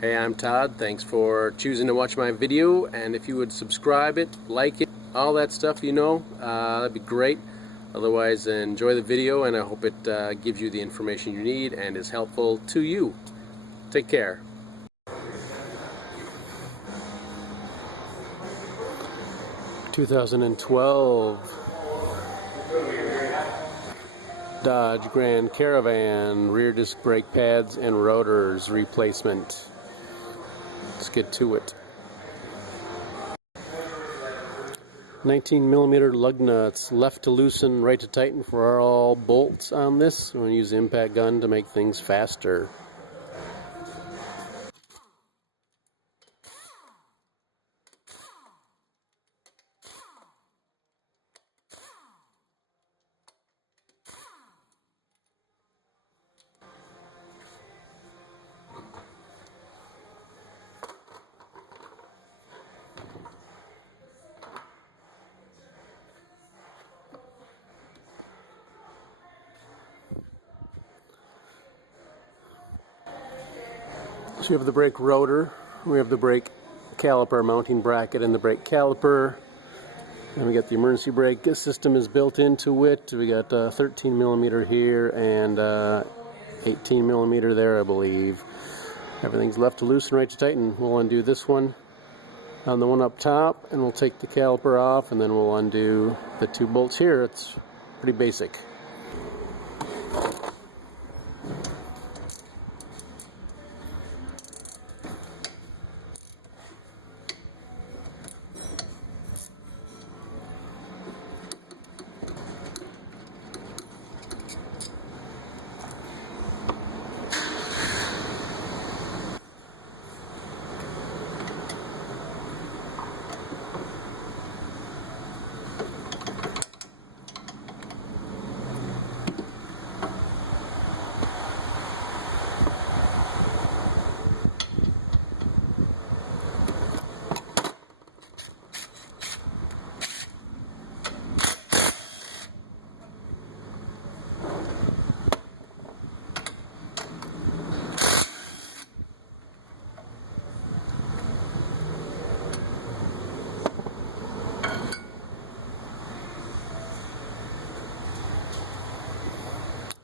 Hey, I'm Todd. Thanks for choosing to watch my video, and if you would subscribe it, like it, all that stuff, that'd be great. Otherwise, enjoy the video, and I hope it gives you the information you need and is helpful to you. Take care. (2012) Dodge Grand Caravan rear disc brake pads and rotors replacement. Let's get to it. 19mm lug nuts, left to loosen, right to tighten for all bolts on this. I'm going to use the impact gun to make things faster. So we have the brake rotor, we have the brake caliper mounting bracket and the brake caliper, and we got the emergency brake system is built into it. We got 13mm here and 18mm there, I believe. Everything's left to loosen, right to tighten. We'll undo this one on the one up top, and we'll take the caliper off, and then we'll undo the two bolts here. It's pretty basic.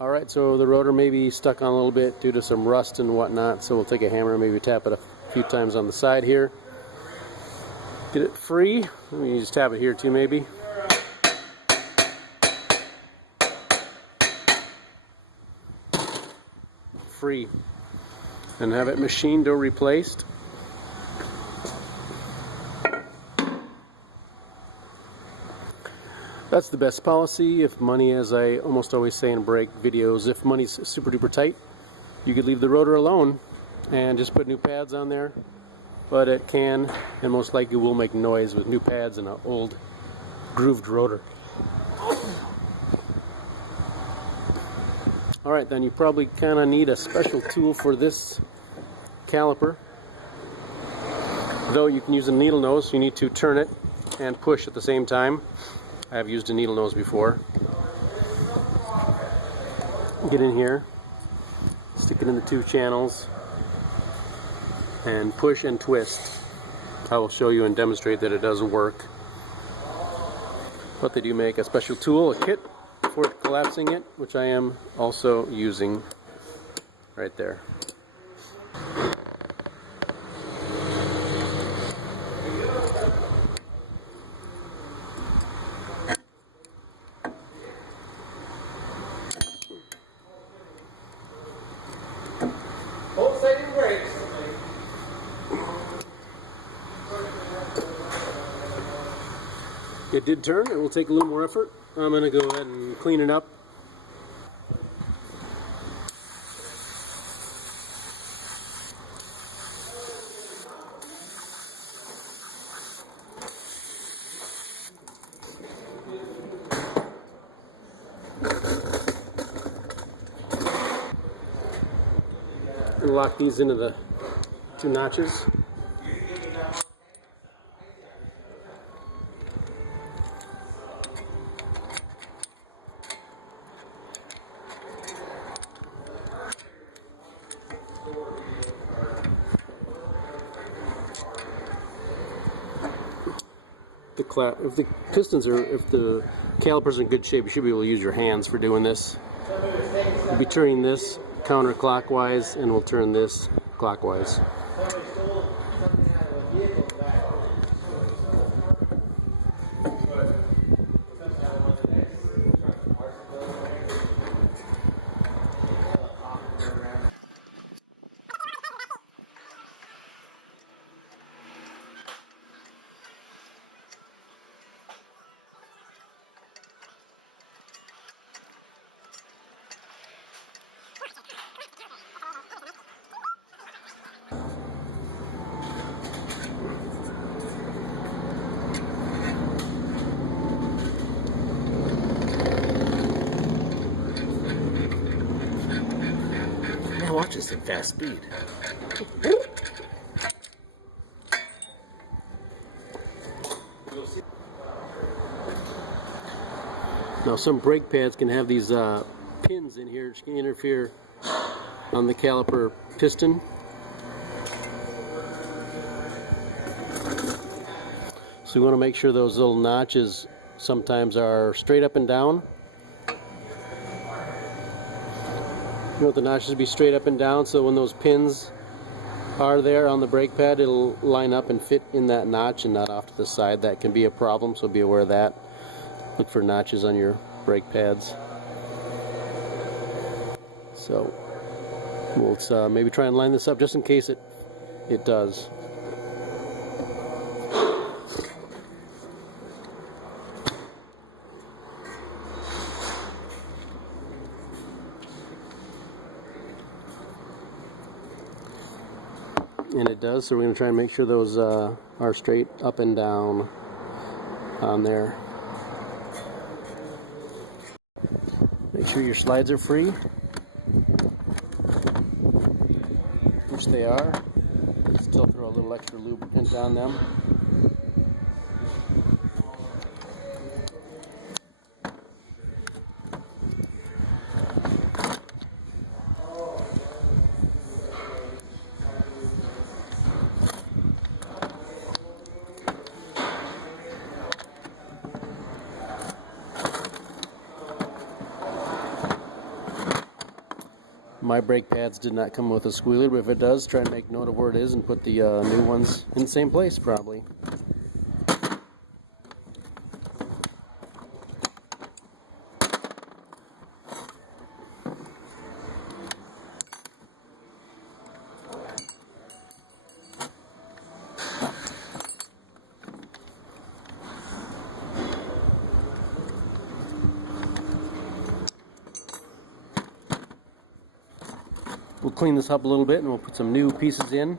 Alright, so the rotor may be stuck on a little bit due to some rust and whatnot, so we'll take a hammer and maybe tap it a few times on the side here. Get it free. Let me just tap it here too, maybe. Free. And have it machined or replaced. That's the best policy. If money, as I almost always say in brake videos, if money's super duper tight, you could leave the rotor alone and just put new pads on there. But it can and most likely will make noise with new pads and an old grooved rotor. Alright, then you probably kind of need a special tool for this caliper. Though you can use a needle nose, you need to turn it and push at the same time. I have used a needle nose before. Get in here, stick it in the two channels, and push and twist. I will show you and demonstrate that it does work. But they do make a special tool, a kit, for collapsing it, which I am also using right there. It did turn. It will take a little more effort. I'm going to go ahead and clean it up. And lock these into the two notches. if the pistons are, if the calipers are in good shape, you should be able to use your hands for doing this. We'll be turning this counterclockwise, and we'll turn this clockwise. Now watch this in fast speed. Now some brake pads can have these pins in here which can interfere on the caliper piston. So we want to make sure those little notches sometimes are straight up and down. You want the notches to be straight up and down, so when those pins are there on the brake pad, it'll line up and fit in that notch and not off to the side. That can be a problem, so be aware of that. Look for notches on your brake pads. So we'll maybe try and line this up just in case it does. And it does, so we're going to try and make sure those are straight up and down on there. Make sure your slides are free, which they are. Still throw a little extra lubricant on them. My brake pads did not come with a squealer, but if it does, try and make note of where it is and put the new ones in the same place, probably. We'll clean this up a little bit and we'll put some new pieces in.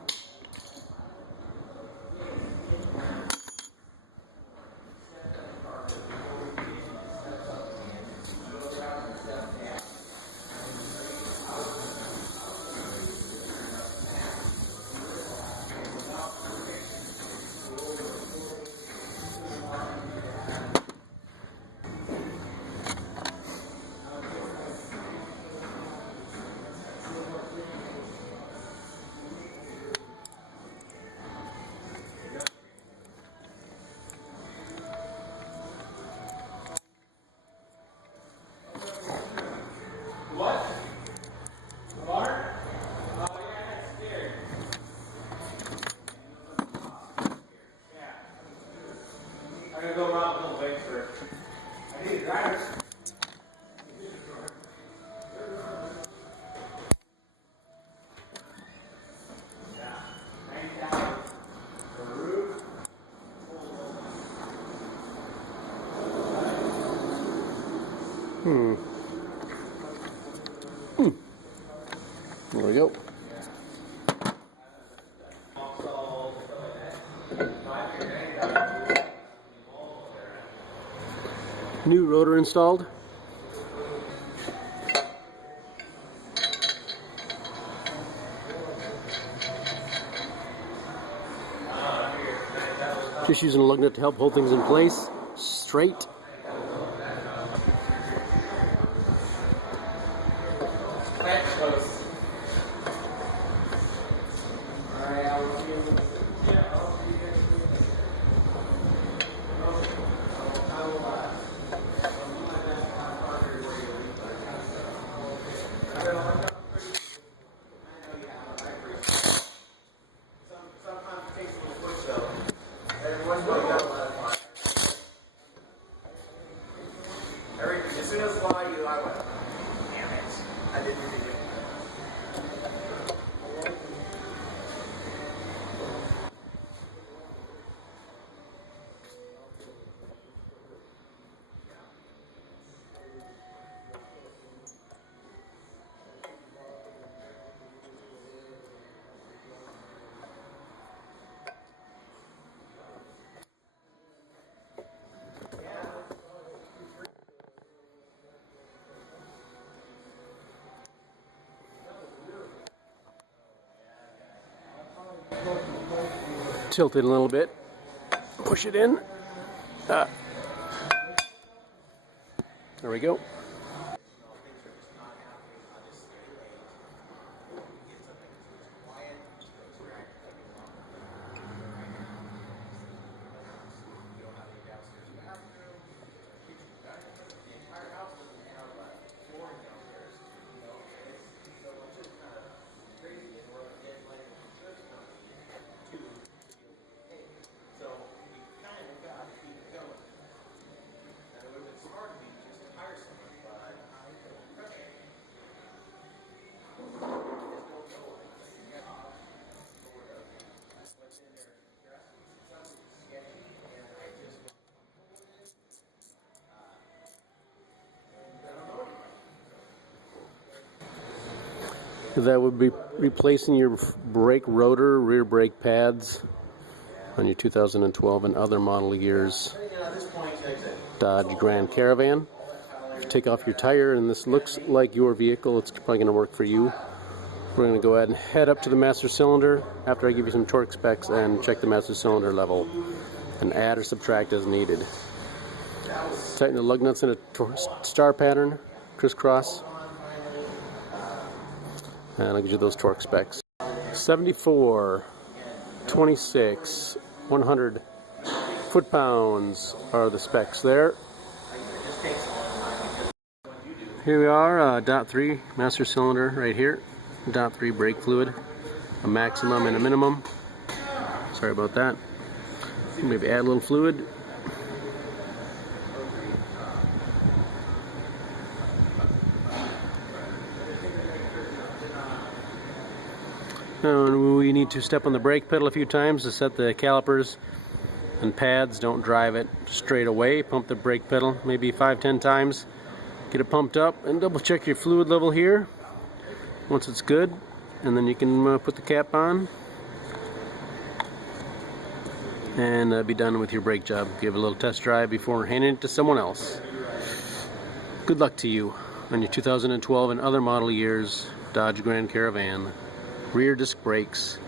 There we go. New rotor installed. Just using a lug nut to help hold things in place, straight. Tilt it a little bit. Push it in. There we go. That would be replacing your brake rotor, rear brake pads on your 2012 and other model years Dodge Grand Caravan. Take off your tire, and this looks like your vehicle. It's probably going to work for you. We're going to go ahead and head up to the master cylinder after I give you some torque specs and check the master cylinder level and add or subtract as needed. Tighten the lug nuts in a star pattern, crisscross. And I'll give you those torque specs. 74, 26, 100 foot-pounds are the specs there. Here we are, dot 3 master cylinder right here. Dot 3 brake fluid. A maximum and a minimum. Sorry about that. Maybe add a little fluid. Now we need to step on the brake pedal a few times to set the calipers and pads. Don't drive it straight away. Pump the brake pedal maybe 5-10 times. Get it pumped up and double check your fluid level here once it's good, and then you can put the cap on and be done with your brake job. Give it a little test drive before handing it to someone else. Good luck to you on your 2012 and other model years Dodge Grand Caravan. Rear disc brakes.